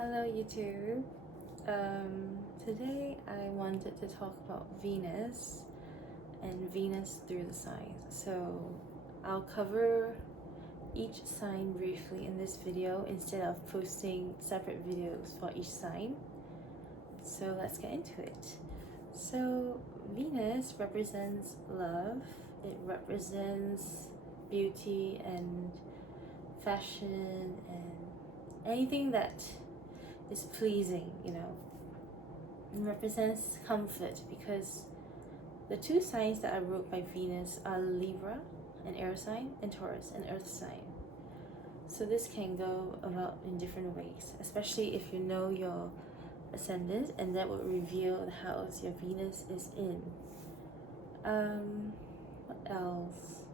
Hello YouTube. Today I wanted to talk about Venus and Venus through the signs. So I'll cover each sign briefly in this video instead of posting separate videos for each sign. So let's get into it. So Venus represents love. It represents beauty and fashion and anything that is pleasing, and represents comfort, because the two signs that are ruled by Venus are Libra, an air sign, and Taurus, an earth sign. So this can go about in different ways, especially if you know your ascendant, and that would reveal the house your Venus is in. What else?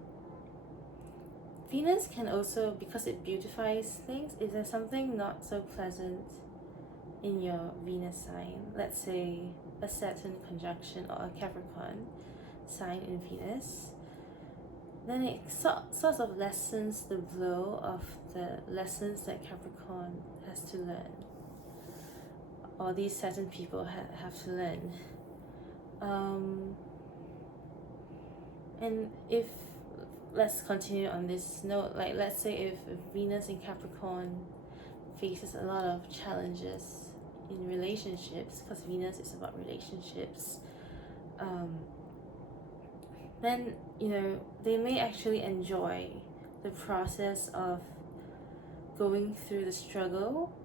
Venus can also, because it beautifies things, if there's something not so pleasant in your Venus sign, let's say a Saturn conjunction or a Capricorn sign in Venus, then it sort of lessens the blow of the lessons that Capricorn has to learn, or these Saturn people have to learn. And if, let's continue on this note, like let's say if Venus in Capricorn faces a lot of challenges in relationships, because Venus is about relationships, then they may actually enjoy the process of going through the struggle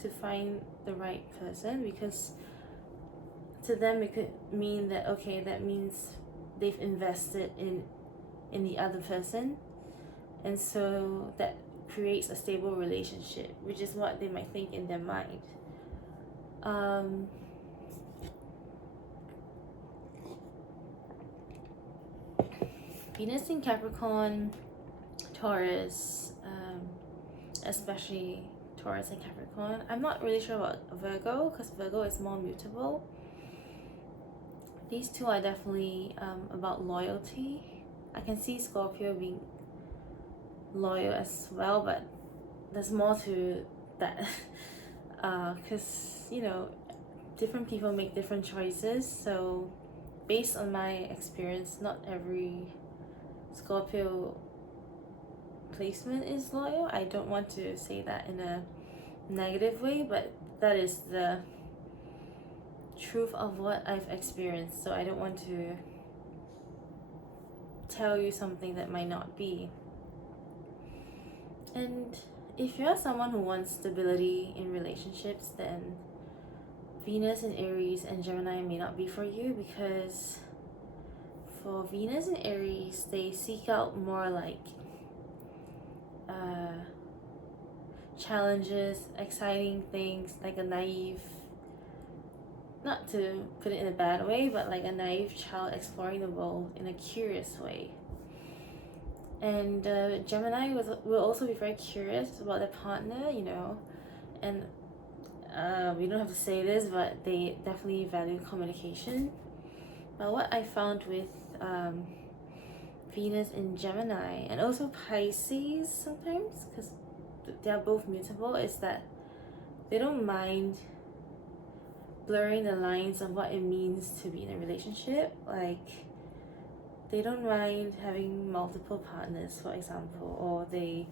to find the right person, because to them it could mean that, okay, that means they've invested in the other person, and so that creates a stable relationship, which is what they might think in their mind. Venus in Capricorn, Taurus, especially Taurus and Capricorn. I'm not really sure about Virgo, because Virgo is more mutable. These two are definitely about loyalty. I can see Scorpio being loyal as well, but there's more to that. Because different people make different choices. So based on my experience, not every Scorpio placement is loyal. I don't want to say that in a negative way, but that is the truth of what I've experienced. So I don't want to tell you something that might not be. And if you're someone who wants stability in relationships, then Venus in Aries and Gemini may not be for you, because for Venus in Aries, they seek out more like challenges, exciting things, like a naive, not to put it in a bad way, but like a naive child exploring the world in a curious way. And Gemini will also be very curious about their partner, and we don't have to say this, but they definitely value communication. But what I found with Venus in Gemini, and also Pisces sometimes, because they're both mutable, is that they don't mind blurring the lines of what it means to be in a relationship. Like, they don't mind having multiple partners, for example, or they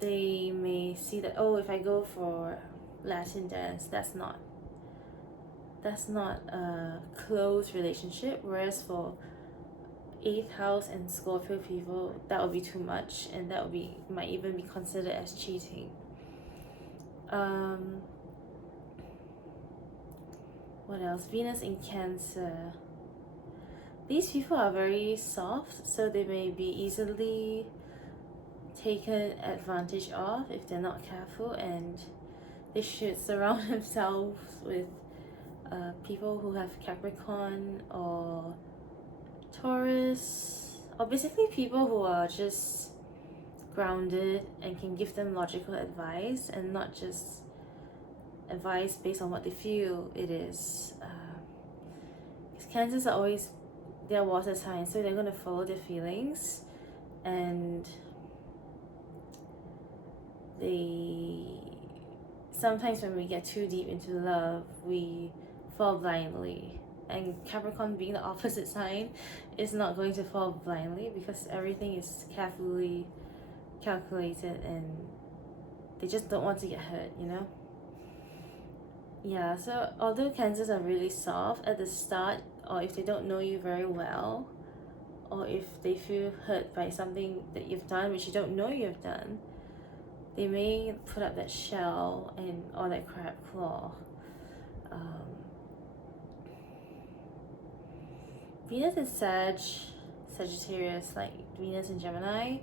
may see that, oh, if I go for Latin dance, that's not a close relationship, whereas for 8th house and Scorpio people, that would be too much, and that might even be considered as cheating. What else? Venus in Cancer. These people are very soft, so they may be easily taken advantage of if they're not careful, and they should surround themselves with people who have Capricorn or Taurus, or basically people who are just grounded and can give them logical advice, and not just advice based on what they feel it is. Because Cancers are always, they're water signs, so they're going to follow their feelings, and they sometimes when we get too deep into love, we fall blindly. And Capricorn, being the opposite sign, is not going to fall blindly because everything is carefully calculated and they just don't want to get hurt, you know? Yeah, so although Cancers are really soft at the start, or if they don't know you very well, or if they feel hurt by something that you've done which you don't know you've done, they may put up that shell and or that crab claw. Venus in Sagittarius, like Venus in Gemini,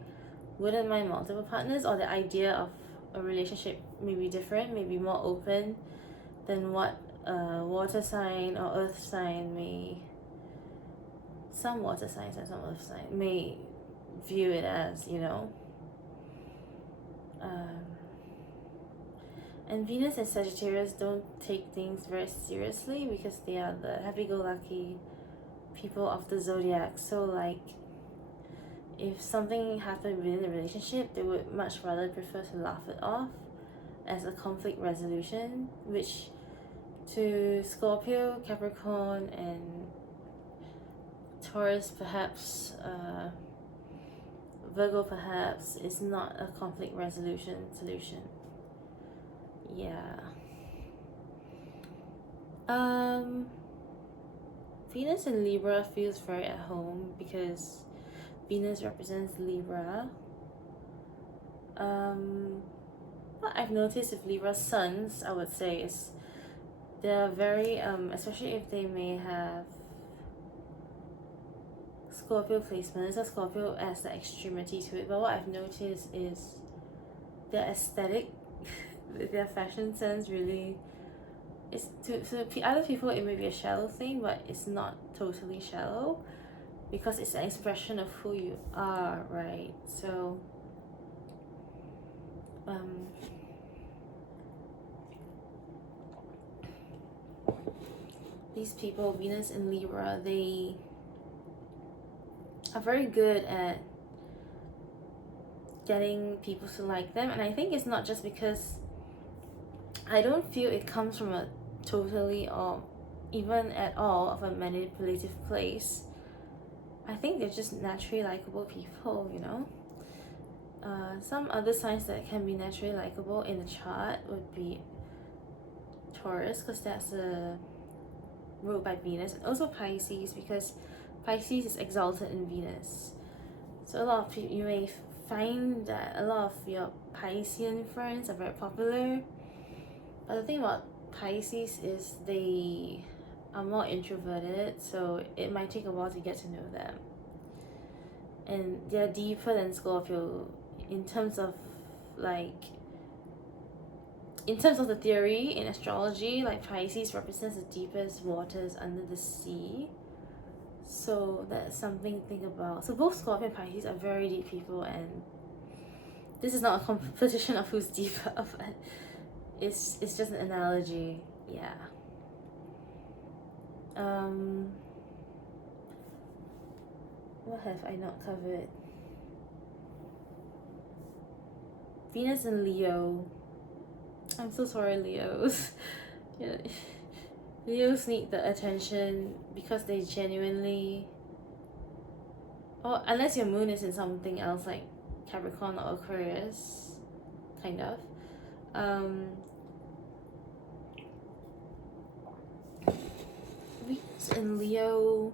wouldn't mind multiple partners, or the idea of a relationship may be different, may be more open than what a water sign or earth sign may, some water signs and some earth sign may view it as, you know. And Venus and Sagittarius don't take things very seriously because they are the happy-go-lucky people of the zodiac. So like, if something happened within the relationship, they would much rather prefer to laugh it off as a conflict resolution, which to Scorpio, Capricorn, and Taurus, perhaps Virgo, perhaps, is not a conflict resolution solution. Yeah. Venus in Libra feels very at home because Venus represents Libra. What I've noticed with Libra suns, I would say, is they're very, especially if they may have Scorpio placements, so Scorpio adds the extremity to it, but what I've noticed is their aesthetic, their fashion sense really is to other people it may be a shallow thing, but it's not totally shallow because it's an expression of who you are, right? So these people, Venus in Libra, they are very good at getting people to like them, and I think it's not just because I don't feel it comes from a totally or even at all of a manipulative place. I think they're just naturally likable people, you know. Some other signs that can be naturally likable in the chart would be Taurus, because that's ruled by Venus, and also Pisces, because Pisces is exalted in Venus. So a lot of people, you may find that a lot of your Piscean friends are very popular, but the thing about Pisces is they are more introverted, so it might take a while to get to know them. And they're deeper than Scorpio in terms of the theory in astrology. Like, Pisces represents the deepest waters under the sea. So that's something to think about. So both Scorpio and Pisces are very deep people, and this is not a competition of who's deeper, but it's just an analogy. Yeah. What have I not covered? Venus and Leo. I'm so sorry, Leos. Yeah. Leos need the attention because they genuinely, or unless your moon is in something else like Capricorn or Aquarius, kind of. Venus and Leo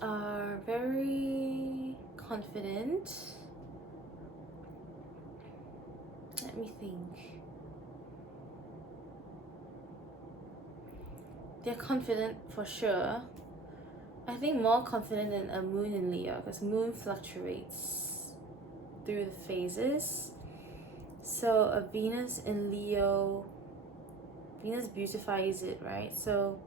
are very confident. Let me think. They're confident for sure. I think more confident than a moon in Leo, because moon fluctuates through the phases. So a Venus in Leo, Venus beautifies it, right? So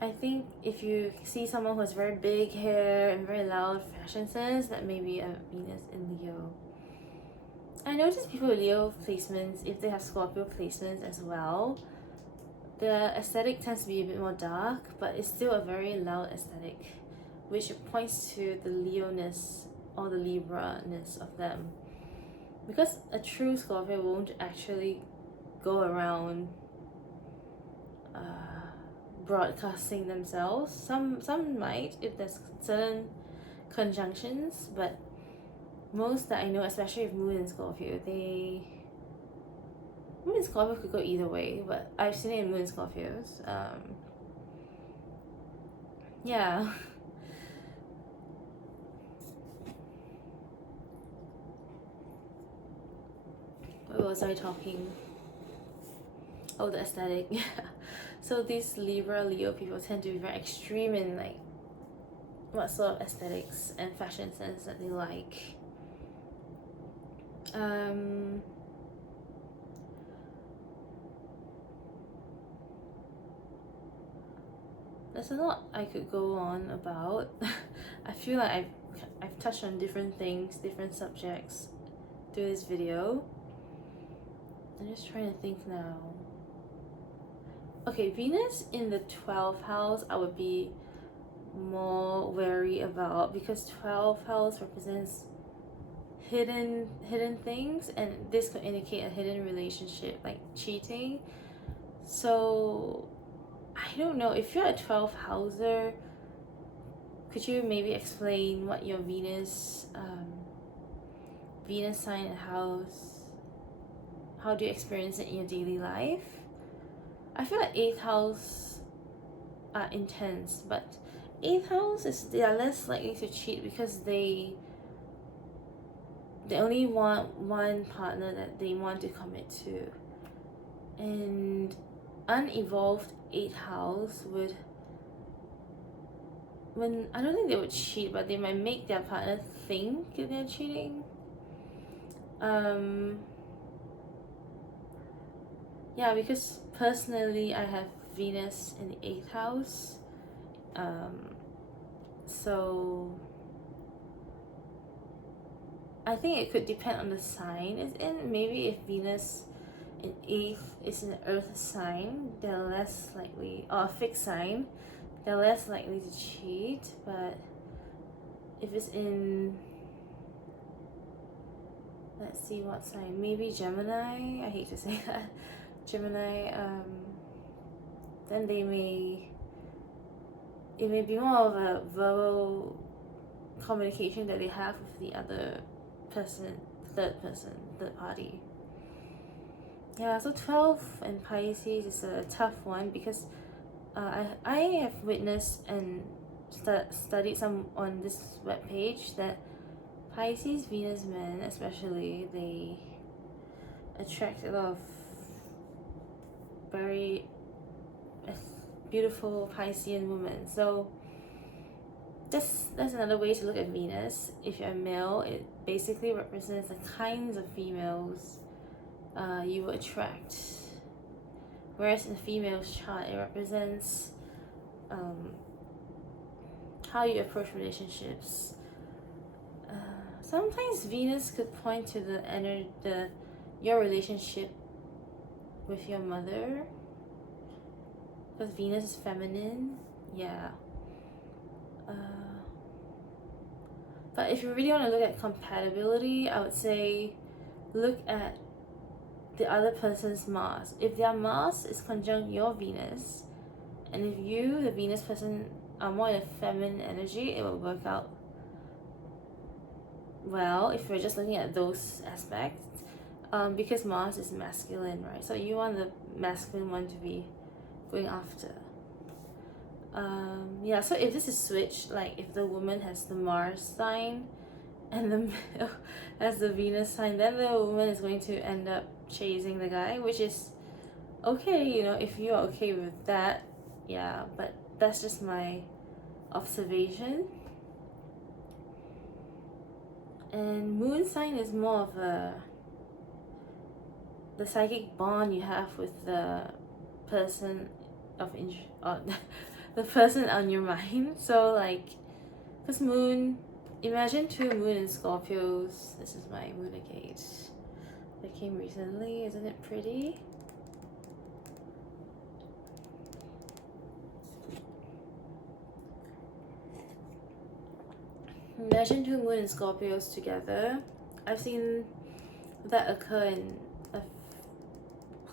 I think if you see someone who has very big hair and very loud fashion sense, that may be a Venus in Leo. I notice people with Leo placements, if they have Scorpio placements as well, the aesthetic tends to be a bit more dark, but it's still a very loud aesthetic, which points to the Leo-ness or the Libra-ness of them. because a true Scorpio won't actually go around broadcasting themselves. Some might if there's certain conjunctions, but most that I know, especially with Moon and Scorpio, Moon and Scorpio could go either way, but I've seen it in Moon and Scorpios. Yeah. What was I talking? Oh, the aesthetic. Yeah. So these Libra, Leo people tend to be very extreme in like what sort of aesthetics and fashion sense that they like. There's a lot I could go on about. I feel like I've touched on different things, different subjects through this video. I'm just trying to think now. Okay, Venus in the 12th house I would be more wary about, because 12th house represents hidden things, and this could indicate a hidden relationship like cheating. So I don't know, if you're a 12th houser, could you maybe explain what your Venus sign and house, how do you experience it in your daily life? I feel like 8th house are intense, but 8th house they are less likely to cheat because they only want one partner that they want to commit to. And unevolved 8th house would, when I don't think they would cheat, but they might make their partner think they're cheating. Yeah, because personally I have Venus in the 8th house, so I think it could depend on the sign it's in. Maybe if Venus in 8th is an earth sign, they're less likely, or a fixed sign, they're less likely to cheat. But if it's in, let's see what sign, maybe Gemini, I hate to say that, Gemini, then it may be more of a verbal communication that they have with the other person, third party. Yeah, so 12 and Pisces is a tough one, because I have witnessed and studied some on this webpage that Pisces Venus men especially, they attract a lot of very beautiful Piscean women. So that's another way to look at Venus. If you're a male, it basically represents the kinds of females you will attract. Whereas in a female's chart, it represents how you approach relationships. Sometimes Venus could point to your relationship with your mother, because Venus is feminine. Yeah. But if you really want to look at compatibility, I would say look at the other person's Mars. If their Mars is conjunct your Venus, and if you, the Venus person, are more in a feminine energy, it will work out well if you're just looking at those aspects. Because Mars is masculine, right? So you want the masculine one to be going after. Yeah, so if this is switched, like if the woman has the Mars sign and the male has the Venus sign, then the woman is going to end up chasing the guy, which is okay, you know, if you're okay with that. Yeah, but that's just my observation. And moon sign is more of the psychic bond you have with the person of interest, or the person on your mind. So like, because moon, imagine 2 moon in Scorpios. This is my moon agate that came recently. Isn't it pretty? Imagine 2 moon in Scorpios together. I've seen that occur in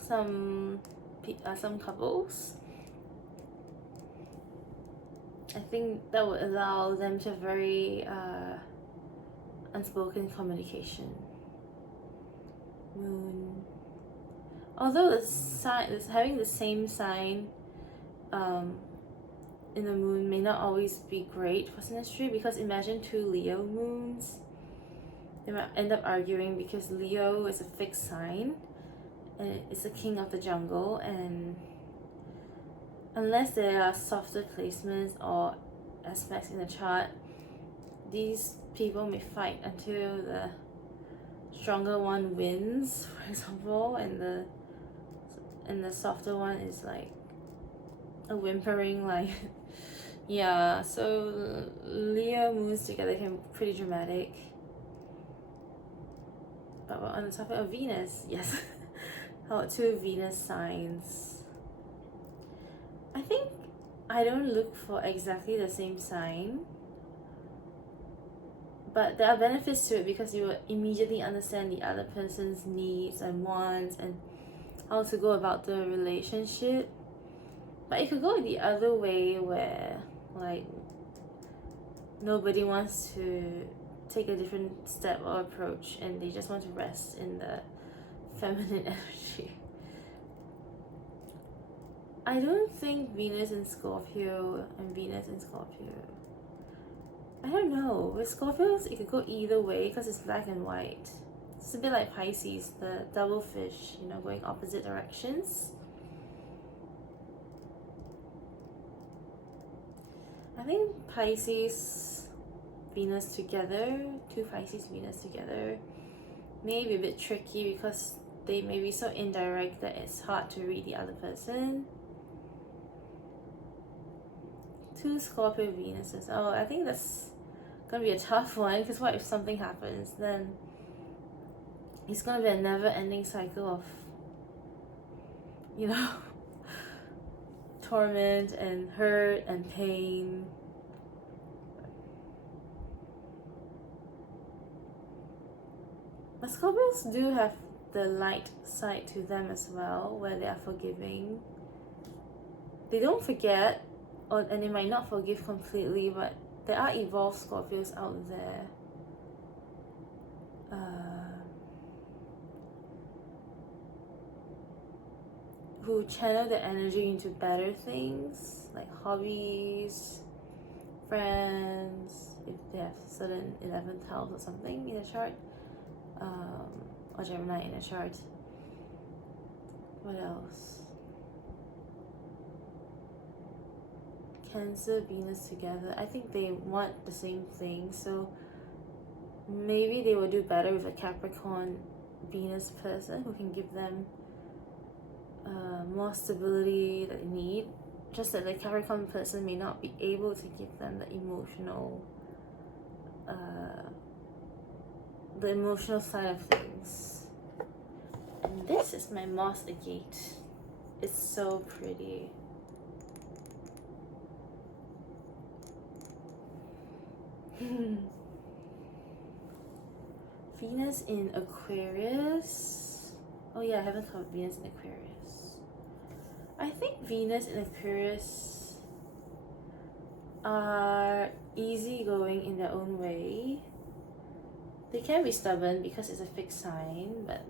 some couples. I think that would allow them to have very unspoken communication. Moon. Although the sign is having the same sign in the moon may not always be great for synastry, because imagine two Leo moons. They might end up arguing because Leo is a fixed sign and it's the king of the jungle, and unless there are softer placements or aspects in the chart, these people may fight until the stronger one wins, for example, and the softer one is like a whimpering, like yeah. So Leo moons together can be pretty dramatic. But we're on the topic of Venus, yes. How about two Venus signs? I think I don't look for exactly the same sign, but there are benefits to it because you will immediately understand the other person's needs and wants and how to go about the relationship. But it could go the other way, where like nobody wants to take a different step or approach and they just want to rest in the feminine energy. I don't think Venus in Scorpio and Venus in Scorpio, I don't know. With Scorpios, it could go either way because it's black and white. It's a bit like Pisces, the double fish, you know, going opposite directions. I think Pisces, Venus together, two Pisces, Venus together, may be a bit tricky because they may be so indirect that it's hard to read the other person. Two Scorpio Venuses. Oh, I think that's gonna be a tough one, because what if something happens? Then it's gonna be a never-ending cycle of, you know, torment and hurt and pain. But Scorpios do have the light side to them as well, where they are forgiving. They don't forget, and they might not forgive completely, but there are evolved Scorpios out there. Who channel their energy into better things, like hobbies, friends, if they have certain 11th house or something in a chart, or Gemini in a chart. What else? Cancer, Venus together. I think they want the same thing, so maybe they will do better with a Capricorn Venus person who can give them more stability that they need. Just that the Capricorn person may not be able to give them the emotional side of things. And this is my moss agate. It's so pretty. Venus in Aquarius. Oh yeah, I haven't covered Venus in Aquarius. I think Venus in Aquarius are easygoing in their own way. They can be stubborn because it's a fixed sign, but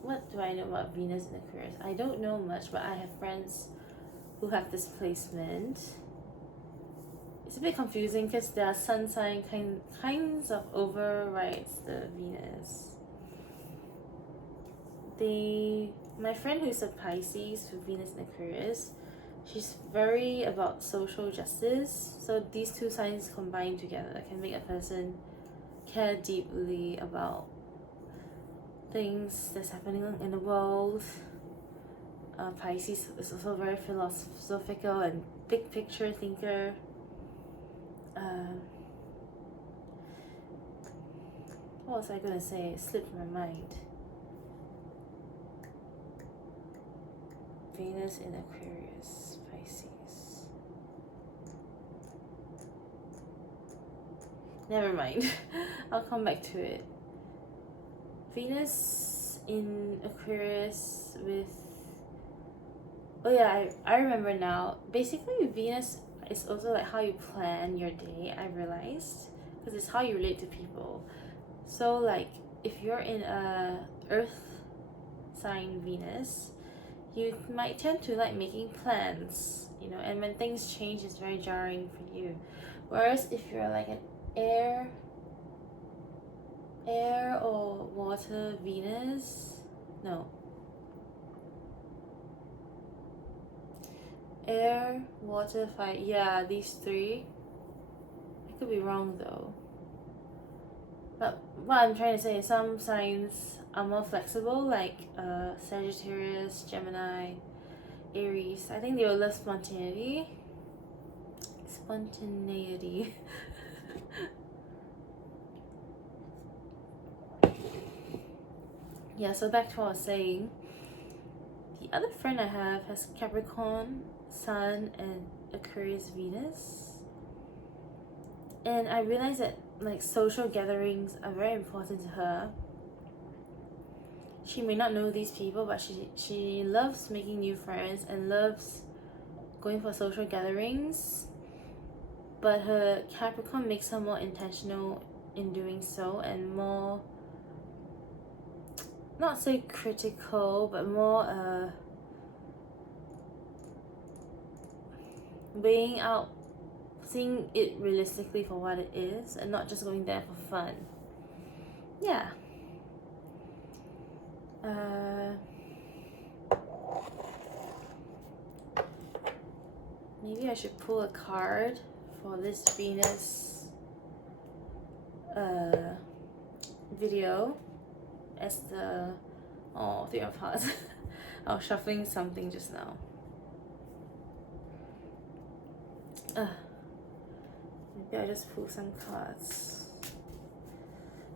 what do I know about Venus in Aquarius? I don't know much, but I have friends who have this placement. It's a bit confusing because their sun sign kinds of overrides the Venus. My friend who's a Pisces with Venus in Aquarius, she's very about social justice. So these two signs combined together can make a person care deeply about things that's happening in the world. Pisces is also very philosophical and big picture thinker. What was I gonna say? It slipped my mind. Venus in Aquarius, Pisces. Never mind. I'll come back to it. Venus in Aquarius with, oh yeah, I remember now. Basically, Venus is also like how you plan your day, I realized, because it's how you relate to people. So like if you're in a earth sign Venus, you might tend to like making plans, you know, and when things change, it's very jarring for you. Whereas if you're like an air or water Venus, no, air, water, fire, yeah, these three. I could be wrong though. But what I'm trying to say is some signs are more flexible, like Sagittarius, Gemini, Aries. I think they will love spontaneity. Yeah, so back to what I was saying. The other friend I have has Capricorn, Sun, and Aquarius Venus. And I realized that like social gatherings are very important to her. She may not know these people, but she loves making new friends and loves going for social gatherings. But her Capricorn makes her more intentional in doing so, and more, not say critical, but more weighing out, seeing it realistically for what it is, and not just going there for fun. Yeah. Maybe I should pull a card for this Venus video as the, oh, Three of Hearts. I was shuffling something just now. Maybe I just pull some cards.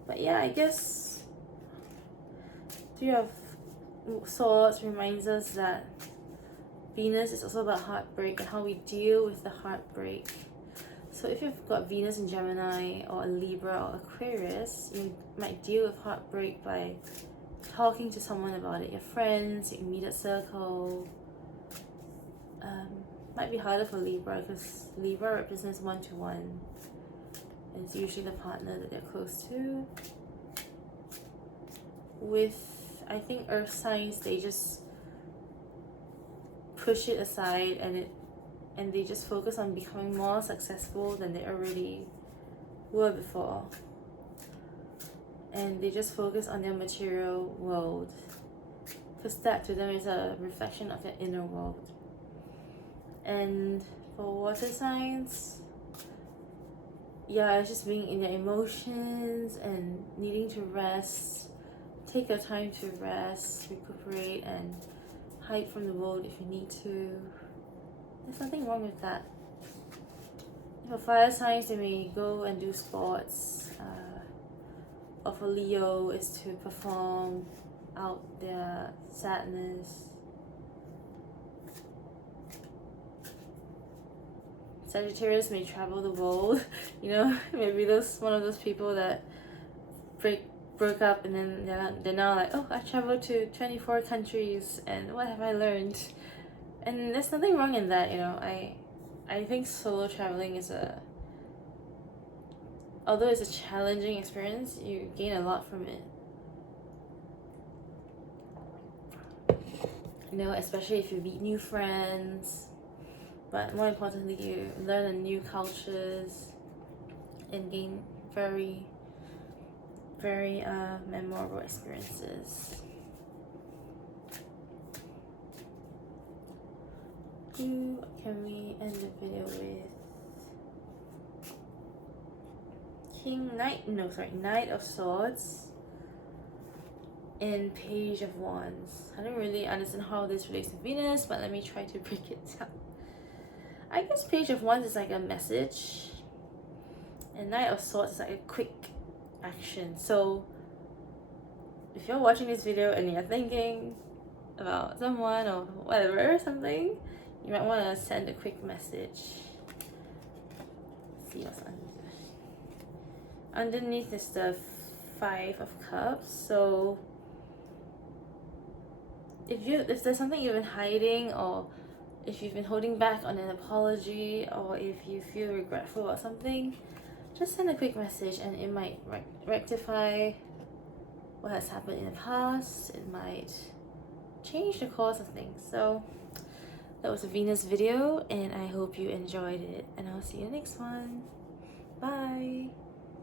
But yeah, I guess Three of Swords reminds us that Venus is also about heartbreak and how we deal with the heartbreak. So if you've got Venus in Gemini or a Libra or Aquarius, you might deal with heartbreak by talking to someone about it. Your friends, your immediate circle. Might be harder for Libra because Libra represents one-to-one. And it's usually the partner that they're close to. With, I think, earth signs, they just push it aside and they just focus on becoming more successful than they already were before. And they just focus on their material world, because that to them is a reflection of their inner world. And for water signs, yeah, it's just being in their emotions and needing to rest. Take your time to rest, recuperate, and hide from the world if you need to. There's nothing wrong with that. For fire signs, they may go and do sports. Or for Leo, is to perform out their sadness. Sagittarius may travel the world. You know, maybe one of those people that broke up and then they're now like, oh, I traveled to 24 countries and what have I learned? And there's nothing wrong in that, you know. I think solo traveling is although it's a challenging experience, you gain a lot from it. You know, especially if you meet new friends, but more importantly, you learn new cultures and gain very, very memorable experiences. Who can we end the video with? Knight of Swords and Page of Wands. I don't really understand how this relates to Venus, but let me try to break it down. I guess Page of Wands is like a message, and Knight of Swords is like a quick action. So if you're watching this video and you're thinking about someone or whatever, something, you might want to send a quick message. Let's see what's underneath. Underneath is the Five of Cups. So if there's something you've been hiding, or if you've been holding back on an apology, or if you feel regretful about something, just send a quick message and it might rectify what has happened in the past. It might change the course of things. So that was a Venus video, and I hope you enjoyed it, and I'll see you next one. Bye.